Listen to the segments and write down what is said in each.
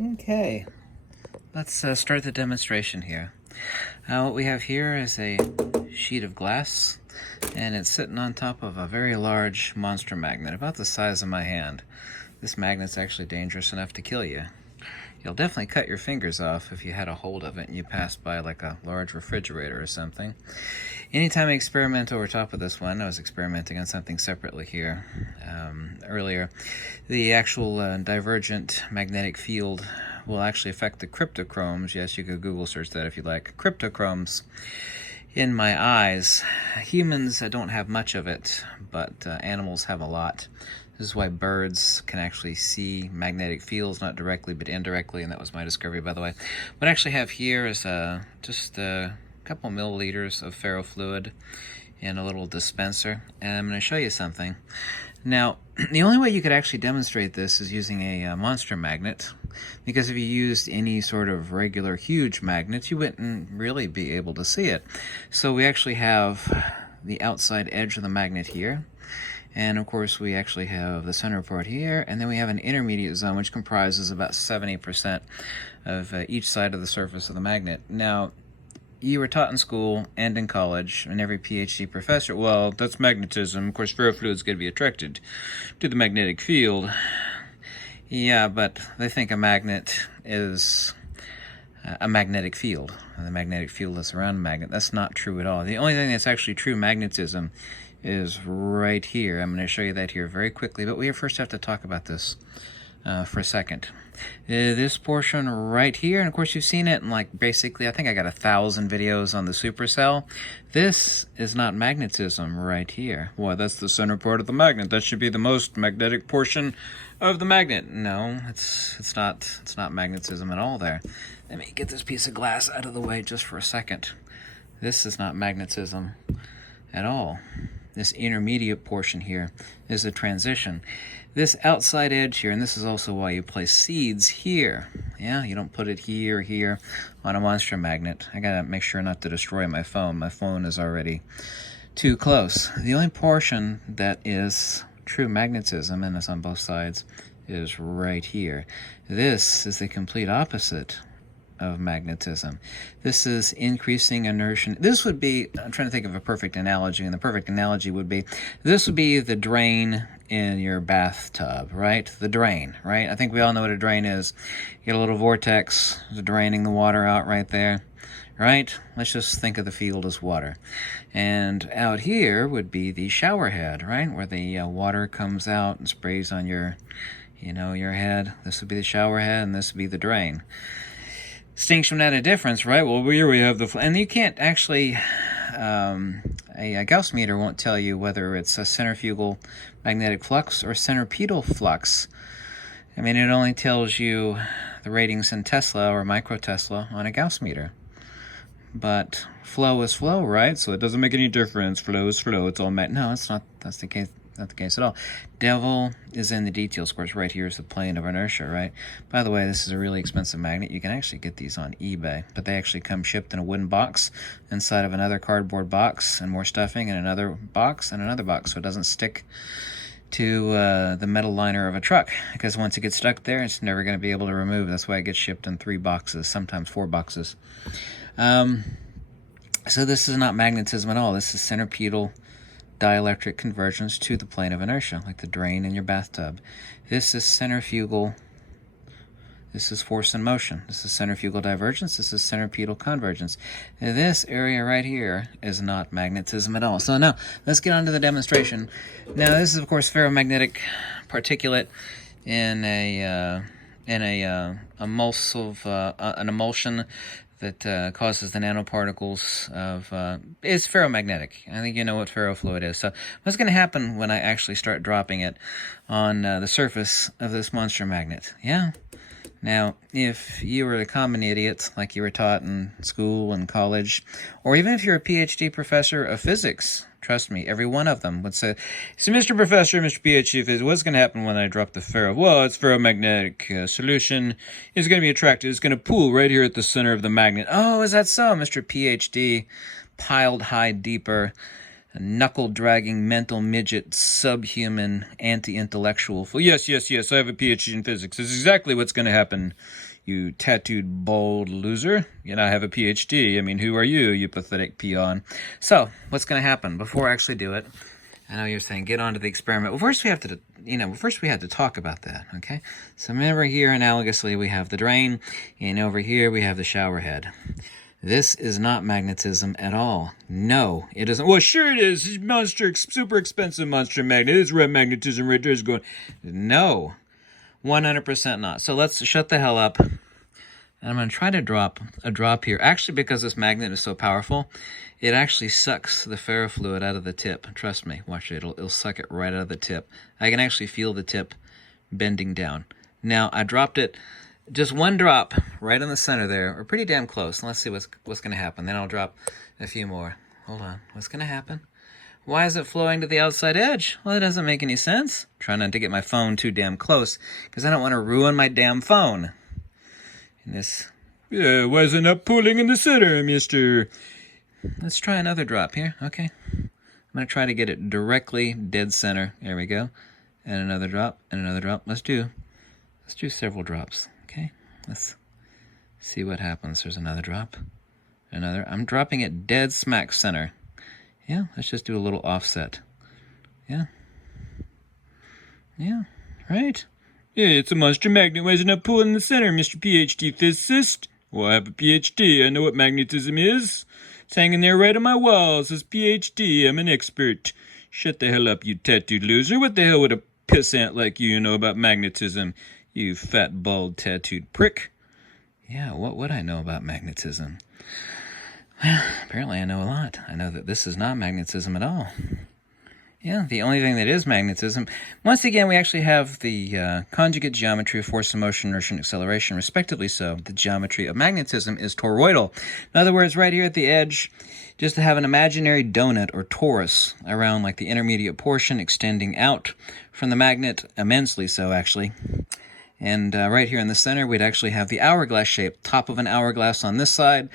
Okay, let's start the demonstration here. What we have here is a sheet of glass, and it's sitting on top of a very large monster magnet, about the size of my hand. This magnet's actually dangerous enough to kill you. You'll definitely cut your fingers off if you had a hold of it and you passed by like a large refrigerator or something. Anytime I experiment over top of this one, I was experimenting on something separately here earlier, the actual divergent magnetic field will actually affect the cryptochromes. Yes, you could Google search that if you like. Cryptochromes in my eyes. Humans don't have much of it, but animals have a lot. This is why birds can actually see magnetic fields, not directly but indirectly, and that was my discovery, by the way. What I actually have here is just a couple milliliters of ferrofluid in a little dispenser, and I'm going to show you something. Now, the only way you could actually demonstrate this is using a monster magnet, because if you used any sort of regular huge magnets, you wouldn't really be able to see it. So we actually have the outside edge of the magnet here, and of course we actually have the center part here, and then we have an intermediate zone which comprises about 70% of each side of the surface of the magnet. Now, you were taught in school and in college, and every PhD professor, well, that's magnetism. Of course, ferrofluid's going to be attracted to the magnetic field. Yeah, but they think a magnet is a magnetic field. The magnetic field is around a magnet. That's not true at all. The only thing that's actually true magnetism is right here. I'm going to show you that here very quickly, but we first have to talk about this for a second. This portion right here, and of course you've seen it in like basically, I think I got 1,000 videos on the supercell. This is not magnetism right here. Well, that's the center part of the magnet. That should be the most magnetic portion of the magnet. No, it's not magnetism at all there. Let me get this piece of glass out of the way just for a second. This is not magnetism at all. This intermediate portion here is a transition. This outside edge here, and this is also why you place seeds here. Yeah, you don't put it here or here on a monster magnet. I gotta make sure not to destroy my phone. My phone is already too close. The only portion that is true magnetism, and it's on both sides, is right here. This is the complete opposite of magnetism. This is increasing inertia. This would be, I'm trying to think of a perfect analogy, and the perfect analogy would be, this would be the drain in your bathtub, right? The drain, right? I think we all know what a drain is. You get a little vortex, it's draining the water out right there, right? Let's just think of the field as water. And out here would be the shower head, right? Where the water comes out and sprays on your, your head. This would be the shower head, and this would be the drain. Distinction without a difference, right? Well, here we have and you can't actually, a Gauss meter won't tell you whether it's a centrifugal magnetic flux or centripetal flux. I mean, it only tells you the ratings in Tesla or microtesla on a Gauss meter. But flow is flow, right? So it doesn't make any difference. Flow is flow. It's all no, it's not. That's the case. Not the case at all. Devil is in the details. Of course, right here is the plane of inertia, right? By the way, this is a really expensive magnet. You can actually get these on eBay, but they actually come shipped in a wooden box inside of another cardboard box, and more stuffing in another box and another box, so it doesn't stick to the metal liner of a truck, because once it gets stuck there, it's never going to be able to remove. That's why it gets shipped in 3 boxes, sometimes 4 boxes. So this is not magnetism at all. This is centripetal dielectric convergence to the plane of inertia, like the drain in your bathtub. This is centrifugal. This is force and motion. This is centrifugal divergence. This is centripetal convergence. And this area right here is not magnetism at all. So now, let's get on to the demonstration. Now, this is, of course, ferromagnetic particulate in an emulsion that causes the nanoparticles of, is ferromagnetic. I think you know what ferrofluid is. So what's going to happen when I actually start dropping it on the surface of this monster magnet? Yeah. Now, if you were a common idiot, like you were taught in school and college, or even if you're a PhD professor of physics, trust me, every one of them would say, so Mr. Professor, Mr. PhD, what's going to happen when I drop the ferro? Well, it's ferromagnetic solution. It's going to be attracted. It's going to pool right here at the center of the magnet. Oh, is that so, Mr. PhD? Piled high, deeper, knuckle-dragging, mental midget, subhuman, anti-intellectual. Yes, I have a PhD in physics. This is exactly what's going to happen you tattooed bald loser. You know, I have a PhD. I mean, who are you, you pathetic peon? So, what's going to happen? Before I actually do it, I know you're saying get on to the experiment. Well, first we have to, first we had to talk about that, okay? So remember here, analogously, we have the drain, and over here we have the shower head. This is not magnetism at all. No, it isn't. Well, sure it is. It's monster, super expensive monster magnet. It's red magnetism right there is going. No, 100% not. So let's shut the hell up. And I'm going to try to drop a drop here. Actually, because this magnet is so powerful, it actually sucks the ferrofluid out of the tip. Trust me. Watch it. It'll suck it right out of the tip. I can actually feel the tip bending down. Now, I dropped it. Just one drop right in the center there. We're pretty damn close. Let's see what's going to happen. Then I'll drop a few more. Hold on. What's going to happen? Why is it flowing to the outside edge? Well, it doesn't make any sense. I'm trying not to get my phone too damn close because I don't want to ruin my damn phone. And this... Yeah, why is it not pooling in the center, mister? Let's try another drop here. Okay. I'm going to try to get it directly dead center. There we go. And another drop, and another drop. Let's do several drops. Okay, let's see what happens. There's another drop, another. I'm dropping it dead smack center. Yeah, let's just do a little offset. Yeah, right. Yeah, it's a monster magnet. Why is it not pulling in the center, Mr. PhD physicist? Well, I have a PhD. I know what magnetism is. It's hanging there right on my wall. It says PhD. I'm an expert. Shut the hell up, you tattooed loser. What the hell would a pissant like you know about magnetism? You fat, bald, tattooed prick. Yeah, what would I know about magnetism? Well, apparently I know a lot. I know that this is not magnetism at all. Yeah, the only thing that is magnetism... Once again, we actually have the conjugate geometry of force and motion, inertia, and acceleration, respectively so. The geometry of magnetism is toroidal. In other words, right here at the edge, just to have an imaginary donut or torus around like the intermediate portion extending out from the magnet, immensely so, actually. And right here in the center, we'd actually have the hourglass shape, top of an hourglass on this side,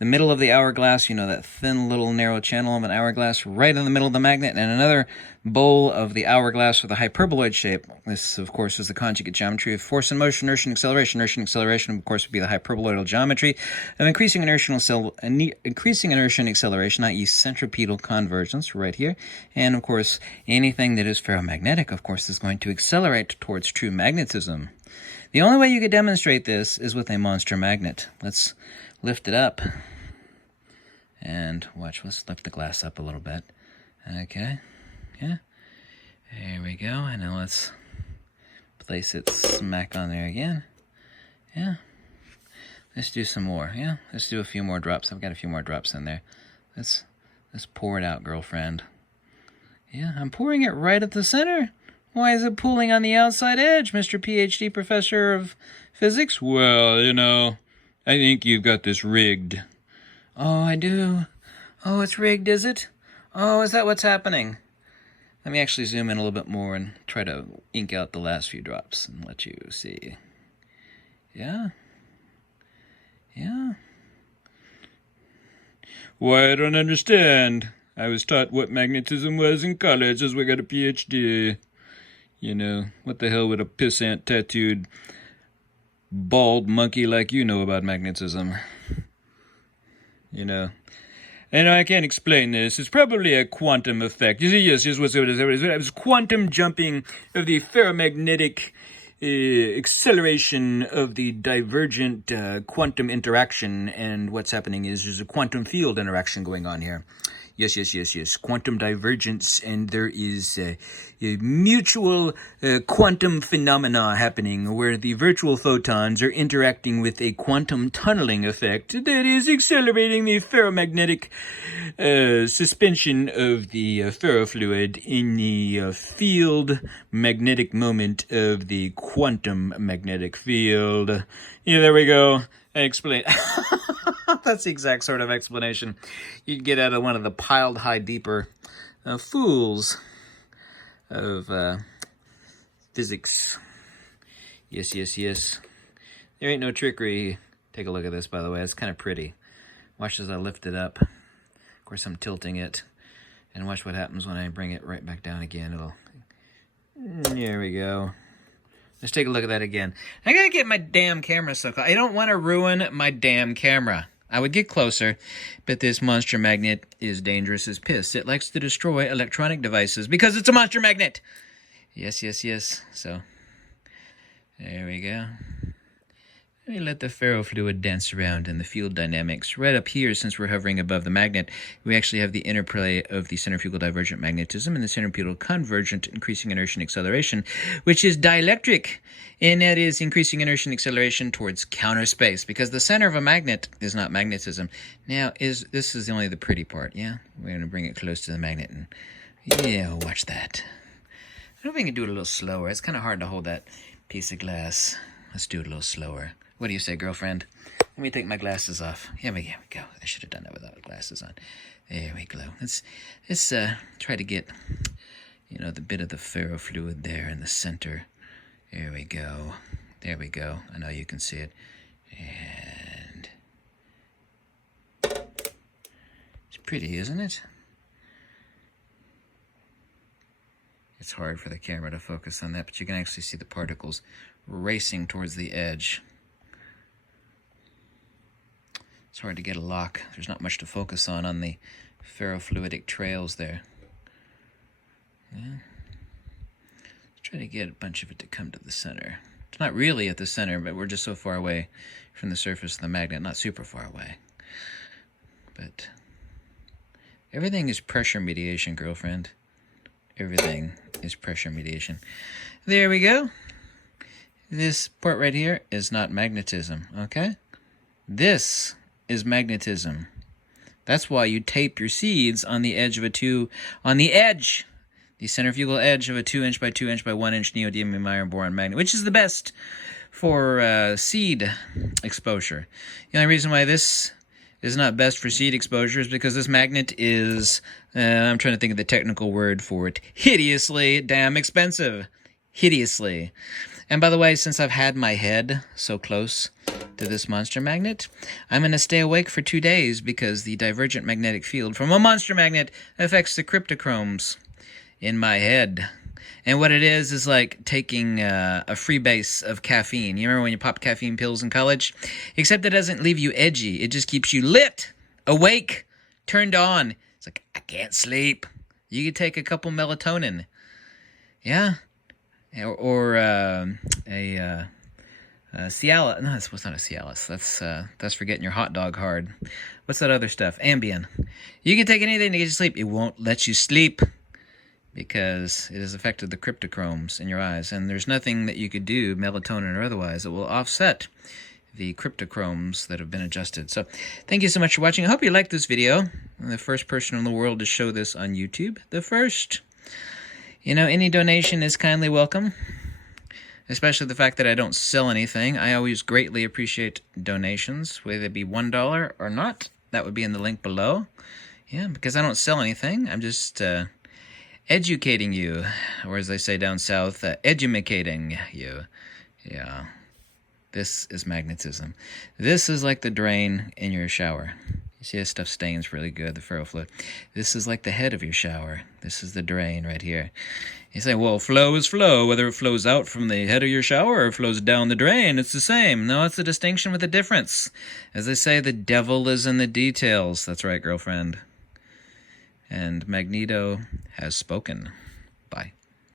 the middle of the hourglass, you know, that thin little narrow channel of an hourglass right in the middle of the magnet, and another bowl of the hourglass with a hyperboloid shape. This, of course, is the conjugate geometry of force and motion, inertia, and acceleration. Inertia and acceleration, of course, would be the hyperboloidal geometry of increasing inertia and acceleration, i.e. centripetal convergence right here. And, of course, anything that is ferromagnetic, of course, is going to accelerate towards true magnetism. The only way you could demonstrate this is with a monster magnet. Let's lift it up. And watch, let's lift the glass up a little bit. Okay, yeah. There we go. And now let's place it smack on there again. Yeah. Let's do some more. Yeah, let's do a few more drops. I've got a few more drops in there. Let's pour it out, girlfriend. Yeah, I'm pouring it right at the center. Why is it pooling on the outside edge, Mr. PhD Professor of Physics? Well, you know, I think you've got this rigged. Oh, I do? Oh, it's rigged, is it? Oh, is that what's happening? Let me actually zoom in a little bit more and try to ink out the last few drops and let you see. Yeah. Yeah. Why, I don't understand. I was taught what magnetism was in college as we got a PhD. You know, what the hell would a pissant tattooed bald monkey like you know about magnetism? You know, and I can't explain this. It's probably a quantum effect. Yes, what's it? It was quantum jumping of the ferromagnetic acceleration of the divergent quantum interaction, and what's happening is there's a quantum field interaction going on here. Yes. Quantum divergence, and there is a mutual quantum phenomena happening where the virtual photons are interacting with a quantum tunneling effect that is accelerating the ferromagnetic suspension of the ferrofluid in the field magnetic moment of the quantum magnetic field. Yeah, there we go. I explained. That's the exact sort of explanation you'd get out of one of the piled high deeper fools of physics. Yes. There ain't no trickery. Take a look at this, by the way. It's kind of pretty. Watch as I lift it up. Of course, I'm tilting it. And watch what happens when I bring it right back down again. There we go. Let's take a look at that again. I gotta get my damn camera so close. I don't want to ruin my damn camera. I would get closer, but this monster magnet is dangerous as piss. It likes to destroy electronic devices because it's a monster magnet. Yes, yes, yes. So, there we go. Let me let the ferrofluid dance around in the field dynamics. Right up here, since we're hovering above the magnet, we actually have the interplay of the centrifugal divergent magnetism and the centripetal convergent increasing inertia and acceleration, which is dielectric, and that is increasing inertia and acceleration towards counter space, because the center of a magnet is not magnetism. Now, this is only the pretty part, yeah? We're going to bring it close to the magnet, and yeah, watch that. I don't think I can do it a little slower. It's kind of hard to hold that piece of glass. Let's do it a little slower. What do you say, girlfriend? Let me take my glasses off. Here we go. I should have done that without glasses on. There we go. Let's try to get, the bit of the ferrofluid there in the center. There we go. There we go. I know you can see it. And it's pretty, isn't it? It's hard for the camera to focus on that, but you can actually see the particles racing towards the edge. It's hard to get a lock. There's not much to focus on the ferrofluidic trails there. Yeah. Let's try to get a bunch of it to come to the center. It's not really at the center, but we're just so far away from the surface of the magnet, not super far away. But everything is pressure mediation, girlfriend. Everything is pressure mediation. There we go. This part right here is not magnetism, okay? This is magnetism. That's why you tape your seeds on the edge of the centrifugal edge of a 2 inch by 2 inch by 1 inch neodymium iron boron magnet, which is the best for seed exposure. The only reason why this is not best for seed exposure is because this magnet is, I'm trying to think of the technical word for it, hideously damn expensive. Hideously. And by the way, since I've had my head so close to this monster magnet, I'm going to stay awake for 2 days because the divergent magnetic field from a monster magnet affects the cryptochromes in my head. And what it is like taking a free base of caffeine. You remember when you popped caffeine pills in college? Except it doesn't leave you edgy. It just keeps you lit, awake, turned on. It's like, I can't sleep. You could take a couple melatonin. Yeah? Or a Cialis. No, that's not a Cialis. That's for getting your hot dog hard. What's that other stuff? Ambien. You can take anything to get you sleep. It won't let you sleep because it has affected the cryptochromes in your eyes. And there's nothing that you could do, melatonin or otherwise, that will offset the cryptochromes that have been adjusted. So thank you so much for watching. I hope you liked this video. I'm the first person in the world to show this on YouTube. The first. Any donation is kindly welcome, especially the fact that I don't sell anything. I always greatly appreciate donations, whether it be $1 or not. That would be in the link below. Yeah, because I don't sell anything. I'm just educating you, or as they say down south, edumacating you. Yeah, this is magnetism. This is like the drain in your shower. You see this stuff stains really good, the ferrofluid. This is like the head of your shower. This is the drain right here. You say, well, flow is flow. Whether it flows out from the head of your shower or flows down the drain, it's the same. No, it's a distinction with a difference. As they say, the devil is in the details. That's right, girlfriend. And Magneto has spoken. Bye.